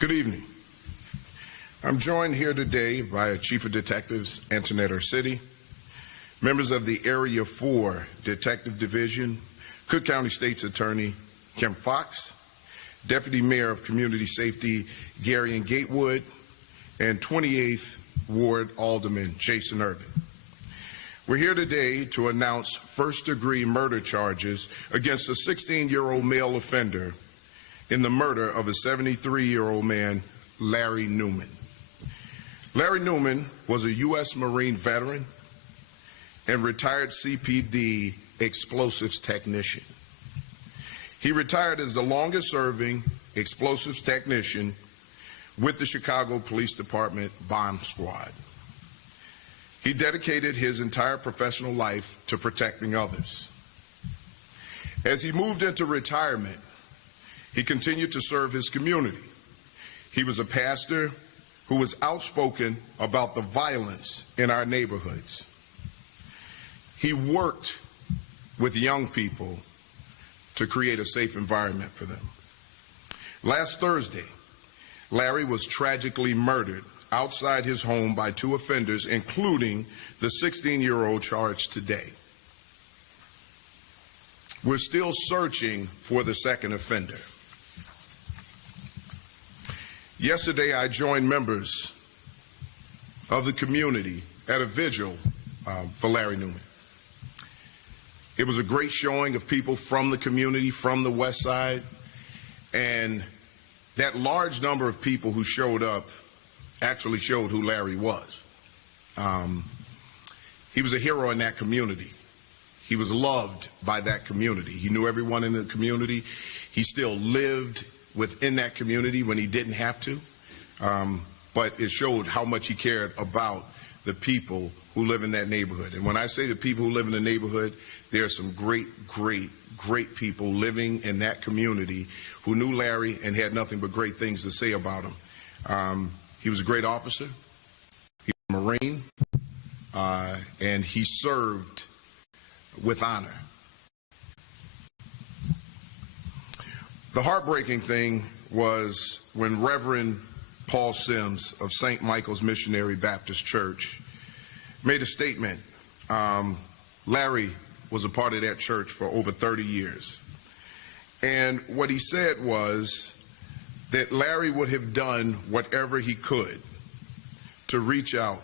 Good evening. I'm joined here today by Chief of Detectives Antoinette City, members of the Area 4 Detective Division, Cook County State's Attorney Kim Fox, Deputy Mayor of Community Safety Gary and Gatewood, and 28th Ward Alderman Jason Irvin. We're here today to announce first-degree murder charges against a 16-year-old male offender in the murder of a 73-year-old man, Larry Neuman. Larry Neuman was a U.S. Marine veteran and retired CPD explosives technician. He retired as the longest-serving explosives technician with the Chicago Police Department Bomb Squad. He dedicated his entire professional life to protecting others. As he moved into retirement, he continued to serve his community. He was a pastor who was outspoken about the violence in our neighborhoods. He worked with young people to create a safe environment for them. Last Thursday, Larry was tragically murdered outside his home by two offenders, including the 16-year-old charged today. We're still searching for the second offender. Yesterday, I joined members of the community at a vigil for Larry Neuman. It was a great showing of people from the community, from the West Side, and that large number of people who showed up actually showed who Larry was. He was a hero in that community. He was loved by that community. He knew everyone in the community. He still lived within that community when he didn't have to, but it showed how much he cared about the people who live in that neighborhood. And when I say the people who live in the neighborhood, there are some great people living in that community who knew Larry and had nothing but great things to say about him. He was a great officer, he was a Marine, and he served with honor. The heartbreaking thing was when Reverend Paul Sims of St. Michael's Missionary Baptist Church made a statement. Larry was a part of that church for over 30 years. And what he said was that Larry would have done whatever he could to reach out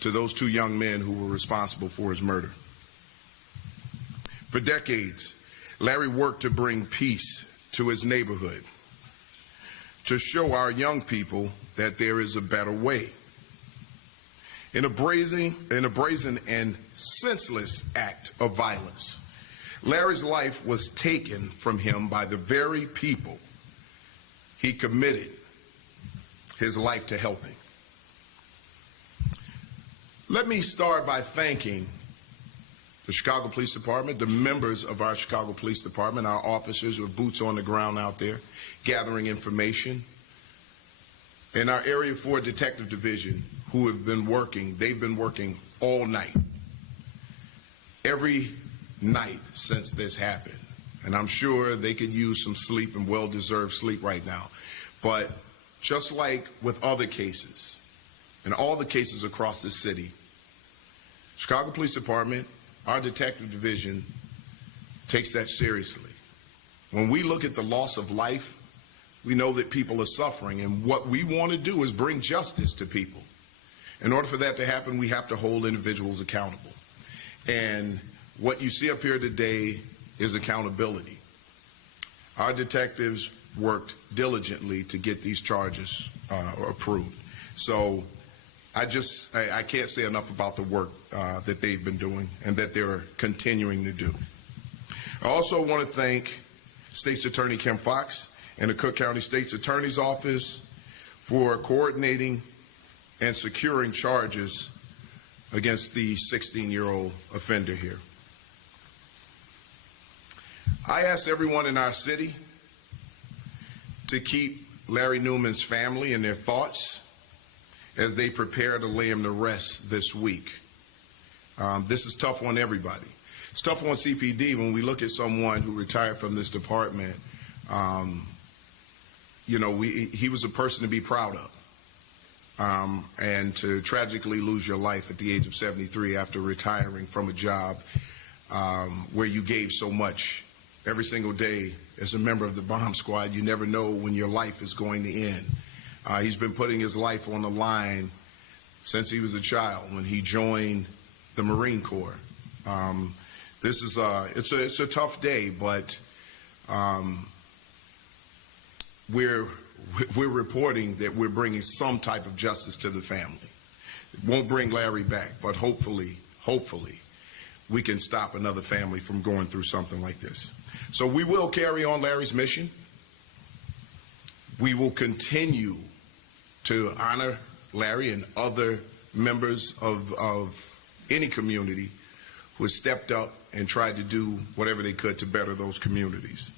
to those two young men who were responsible for his murder. For decades, Larry worked to bring peace to his neighborhood, to show our young people that there is a better way. In a brazen and senseless act of violence, Larry's life was taken from him by the very people he committed his life to helping. Let me start by thanking the Chicago Police Department, the members of our Chicago Police Department, our officers with boots on the ground out there gathering information, and our Area 4 Detective Division who have been working. They've been working all night, every night since this happened. And I'm sure they could use some sleep and well-deserved sleep right now. But just like with other cases, and all the cases across the city, Chicago Police Department, our detective division, takes that seriously. When we look at the loss of life, we know that people are suffering, and what we want to do is bring justice to people. In order for that to happen, we have to hold individuals accountable. And what you see up here today is accountability. Our detectives worked diligently to get these charges approved. So I can't say enough about the work that they've been doing and that they're continuing to do. I also want to thank State's Attorney Kim Fox and the Cook County State's Attorney's Office for coordinating and securing charges against the 16-year-old offender here. I ask everyone in our city to keep Larry Neuman's family in their thoughts as they prepare to lay him to rest this week. This is tough on everybody. It's tough on CPD when we look at someone who retired from this department, he was a person to be proud of. And to tragically lose your life at the age of 73 after retiring from a job where you gave so much every single day as a member of the bomb squad, you never know when your life is going to end. He's been putting his life on the line since he was a child when he joined the Marine Corps. It's a tough day, but we're reporting that we're bringing some type of justice to the family. It won't bring Larry back, but hopefully, we can stop another family from going through something like this. So we will carry on Larry's mission. We will continue to honor Larry and other members of any community who has stepped up and tried to do whatever they could to better those communities.